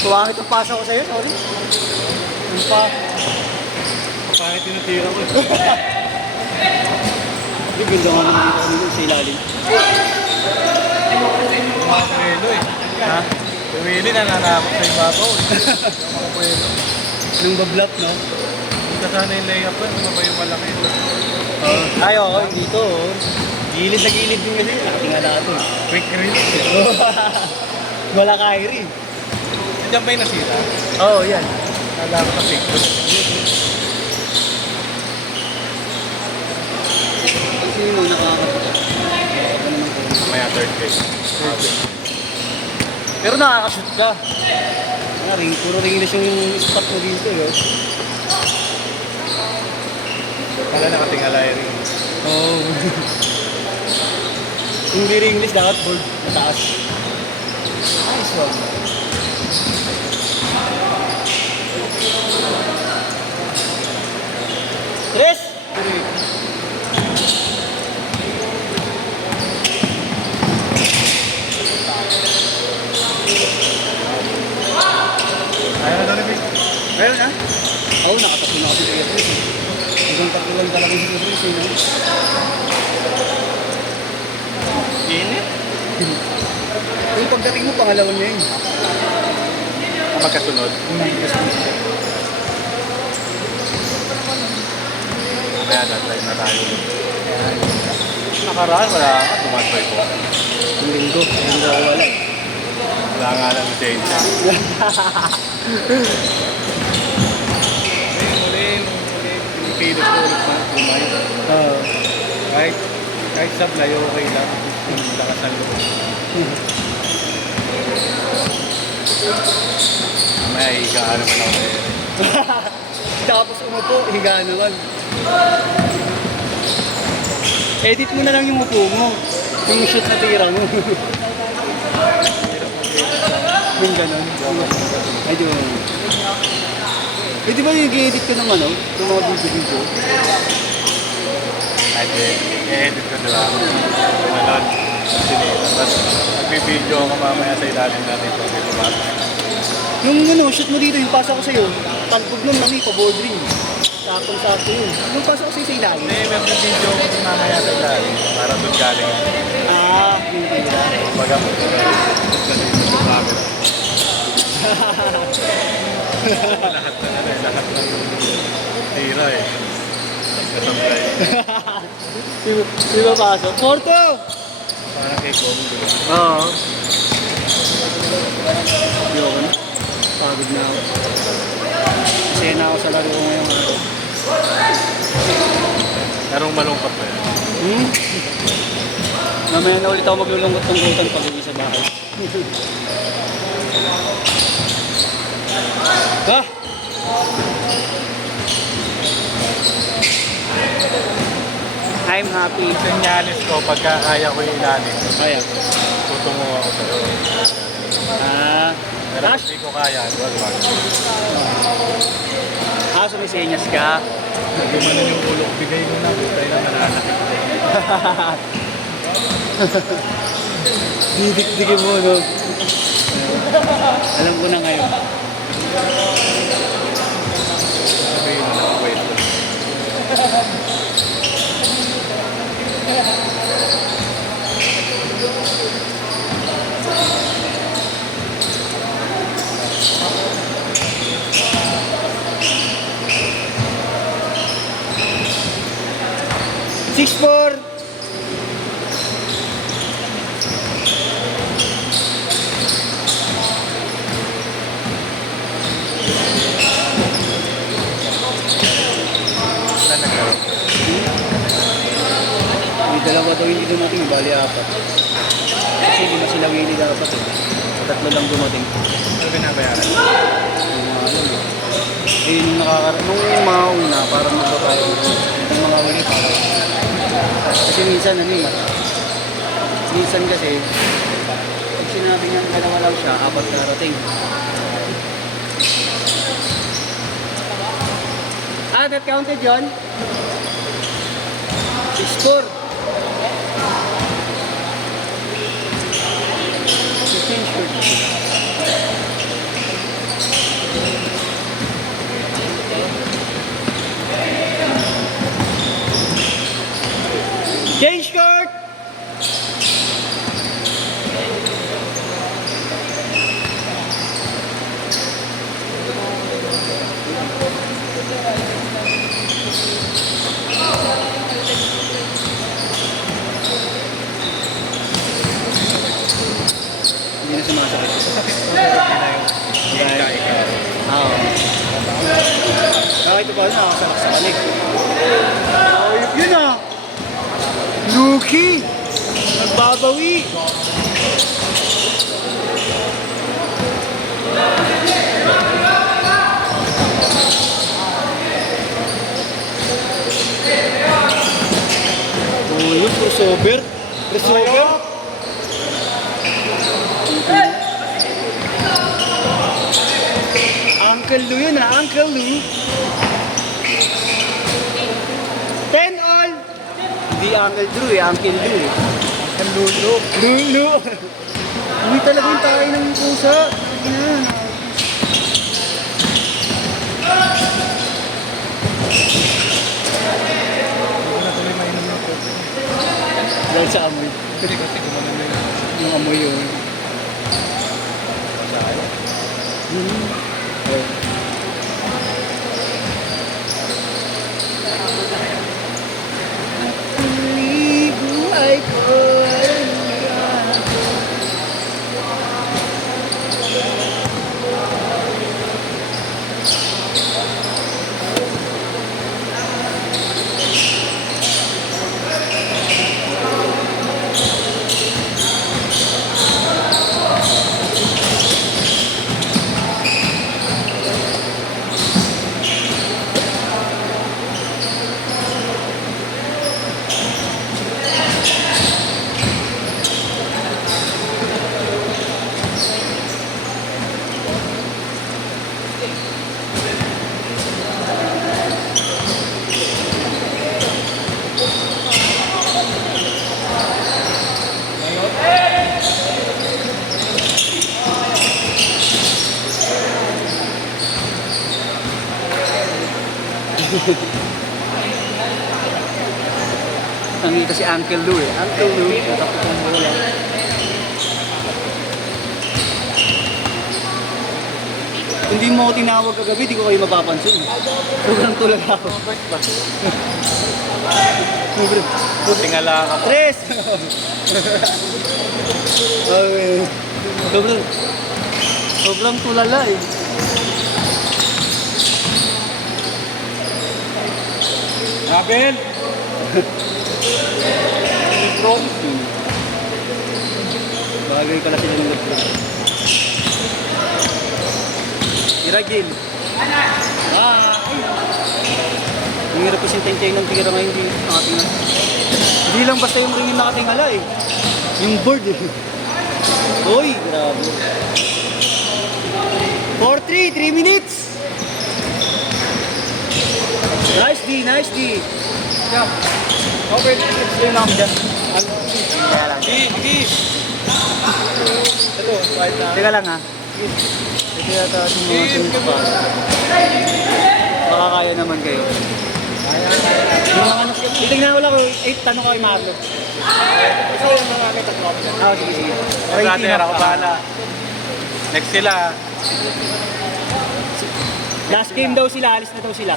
Suwangit ang pasa ko sa'yo, sorry. Yung pa. Kahit tinatira ko. Hindi, ganda nga naman dito kanina sa ilalim. Makapuelo eh. Ha? Pumili na nanakot sa ibabaw. Makapuelo. Nung bablat, no? Punta sana yung layup ko, ano ba yung malaki ito? Ay, oo, dito. Oh. Gilid na gilid din kasi. Nakatingala ito. Quick release eh. Wala Kyrie. Diyan ba yung nasira? Oo, oh, yan. Kala ko na fake ko. Sino nakakapita? Maya third base. Pero nakakashoot ka. Puro ringilis yung spot mo dito, yun. Kala nakatingala yung ring. Oo. Yung di ringilis, dapat board. Mataas. Nice one. Tres! Ayaw na doon eh. Meron na? Oo, nakatatlo na kasi kaya Tres. Hanggang tatlo lang talaga si Tres, eh. Init? Yung pagdating mo, pangalawan na yun. Magkasunod. Kaya datay na tayo. Nakaraan, wala ka. Tumatry ko. Yung linggo ako wala eh. Wala nga lang lisensya. Muli, pinipilit ko ulit na kumay. Oo. Kahit sablay, okay lang. Lakasan ko. Mamaya, higaan naman ako eh. Tapos umupo, higa naman. Edit mo na lang yung upo mo. Yung shoot na tira mo. Yung gano'n. Ay, di ba? Eh, di ba yung i-edit ka ng ano? Yung mga video-video? Kahit i-edit ko diba? Ganon. Tapos, nagbibideo ako mamaya sa ilalim natin ito. May pumasok. Yung ano, shoot mo dito, yung pasa ko sa'yo. Talpog nun kami, pa-board ring. Sakong-sakto yun. Yung pasa ko sa'yo sa ilalim. Hindi, may video ko din mamaya sa ilalim. Para doon galing. Ah, yung tira. Baga mo. Kasi ito camera. Lahat na ano eh. Lahat ng tira eh. Kasabay. Di ba pasok? Porto! Parang kay Kong. Oo. Ayoko na. Pagod na ako. Kasi na ako sa laro ko ngayong araw. Larong malungkot pa yun. Mamaya na ulit ako maglulungkot-tungkutan pag uwi sa bahay. Ah! I'm happy. Senyalis ko, pagka kaya ko yung ilalim, Kaya. tutungo ako sa'yo. Ah. Pero kung hindi ko kaya, wag. Ah, so may senyas ka. Gumanon yung ulo ko, bigay mo na, butay na nananakit. Didikdikin mo, no? Alam ko na ngayon. Sabihin mo na, kwento. Six four. Saan nagkaroon? May dalawa daw hindi dumating, bali apat. Kasi lima sila wili dapat eh. Tatlo lang dumating. Ano binabayaran? Yung mga alam eh. Eh, nung mga una, parang magbabayo. Yung mga wili, parang. Kasi minsan, ano eh. Minsan kasi, pag sinabi niya dalawa lang siya, apat narating. Ah, that counted, John? 6-4. 15 short. kahit pa paano nakasalak sa kanig. Ayop yun ah! Luki! Nagbabawi! Oh, yun, crossover. Crossover. Uncle Lou yun ah, Uncle Lou. 10 all. Hindi Uncle Drew eh, Uncle Lou eh. Uncle Lulu. Lulu. Uy talaga yung tayo ng pusa. Yan. Dahil sa amoy. Yung amoy yun. Buhay ko ay Nangita si Uncle Lou eh. Uncle Lou. Nakapitang bola. Hindi mo ako tinawag kagabi, di ko kayo mapapansin. Sobrang tulad ako. Tingala ka pa. Tres! Okay. Sobrang tulala eh. Abel! Bagay pala sila ng lagpro. Iragil. Ang hirap kasi tayo ng tira ngayon din nakatingala. Hindi lang basta yung ringin nakatingala eh. Yung board eh. Uy, grabe. 4-3, 3 minutes. Nice D, nice D. Yeah. Okay, let's play lang dyan. Hello, kahit na. Teka lang ha. Ito yata yung mga tunis pa. Baka kaya naman kayo. Yung mga ano, titignan ko lang kung 8 tanong ko kay Marlo. Ito yung mga may tatlo. Sige, sige. Brother, ako bahala. Next sila. Last game daw sila, alis na daw sila.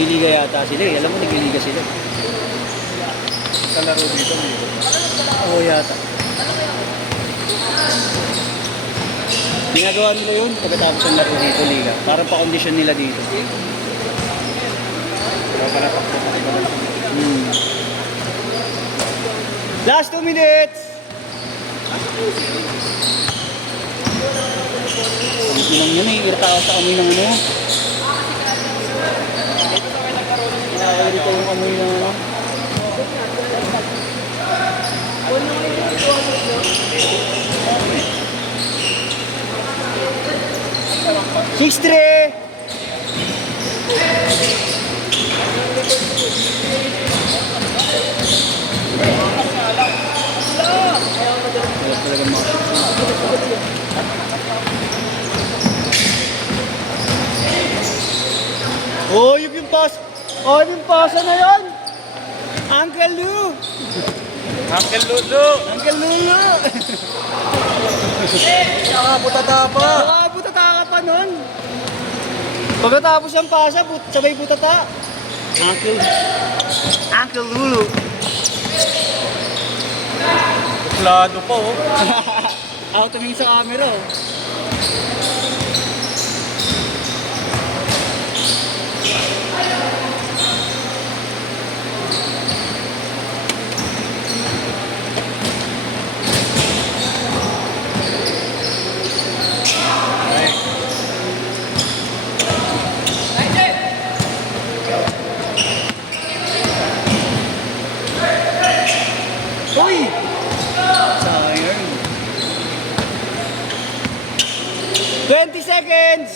Liliga yata sila eh. Alam mo, nagliliga sila. Sa laro dito. Oo yata. Ginagawa nila yun pagkatapos ng laro dito, liga. Parang pa-condition nila dito. Last 2 minutes! Ang inang yun eh, irita sa amoy ng ano. Irita yung amoy ng ano. Six-three! Oh, yung pass. Oh, yung pasa na yan. Uncle Lou. Uncle Lulu! Uncle Lulu. Nakaputata pa! Butata ka pa nun. Pagkatapos ng pasa, sabay butata. Uncle Lulu. Suplado pa oh. Ako tumingin sa camera oh. Uy! Sayang. 20 seconds!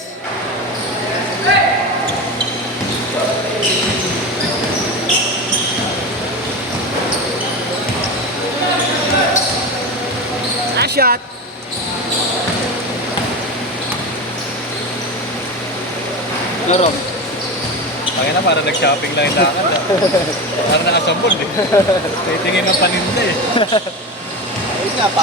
A shot! Narom. Kaya na, parang nag-shopping lang yung lakad ah. Parang nakasambol eh. Titingin ng paninda eh. Ayun nga,